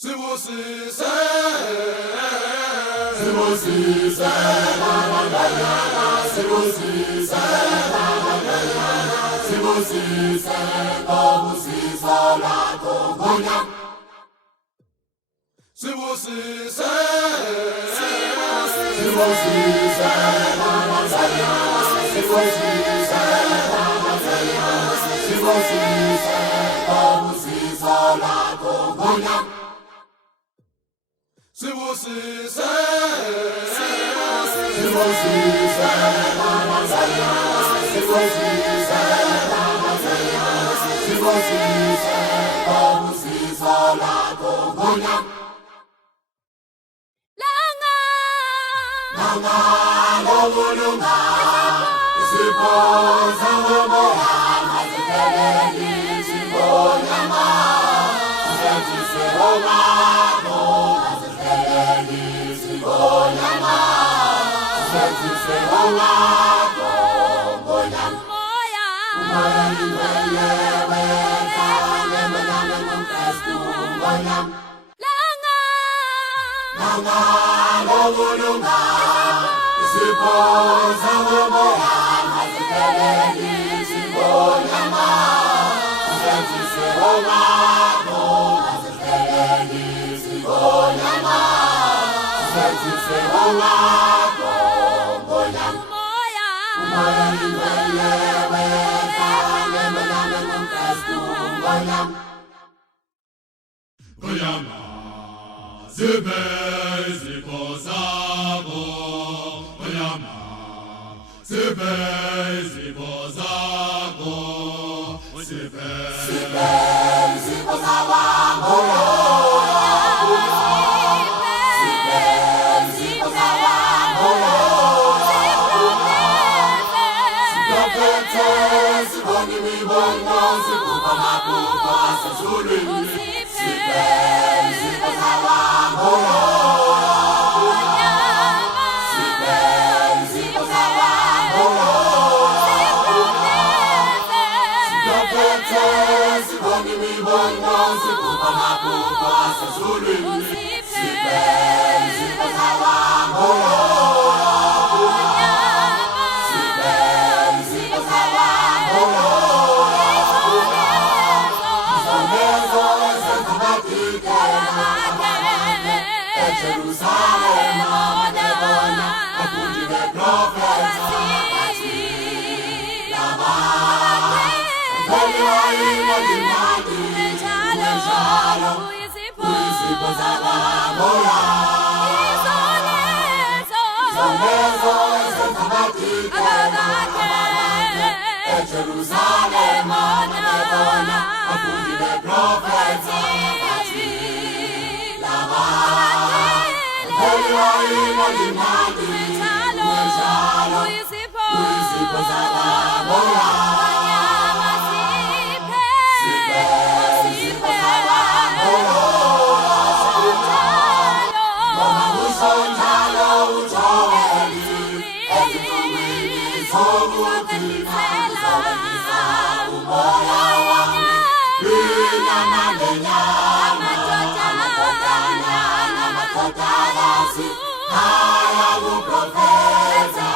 是不是谁？是不是谁？是不是谁？是不是谁？都不是说那个姑娘。是不是谁？是不是谁？是不是谁？是不是谁？都不是说那个姑娘。是不是谁？是不是谁？是不是谁？是不是谁？都不是说那个姑娘。Nanga, longulunga, isipoza ngomoya, mazipeleli sibonyama, senzise omako, mazipeleli sibonyama, senzise omako, ngonyama, umoya liwelewe, kane maname mumpestu ngonyama. Nanga, longulunga, isipoza ngomoya, mazipeleli sibonyama, senzise omako, mazipeleli sibonyama, senzise omako, ngonyama, umoya liwelewe, kane maname mumpestu ngonyama. Ngonyama, zibe zibozabo, ngonyama, zibe zibozabo, zibe zibozabo, zibe zibozabo, ziprofete, ziboni mibono, zibuka mabuka sezulwini, zibe zibozabo, ziboni mibono, zibuka mabuka sezulwini, zibe zibozabo, zibe zibozabo, izonezo ezenzamatike eJerusalema nebona afundi beprofeta Eliwaina limadi, unenjalo, uyisipoza moya. Izonezo ezenzamatike eJerusalema nebona afundi beprofeta Eliwaina limadi, unenjalo, uyisipoza moya. Haya uprofeta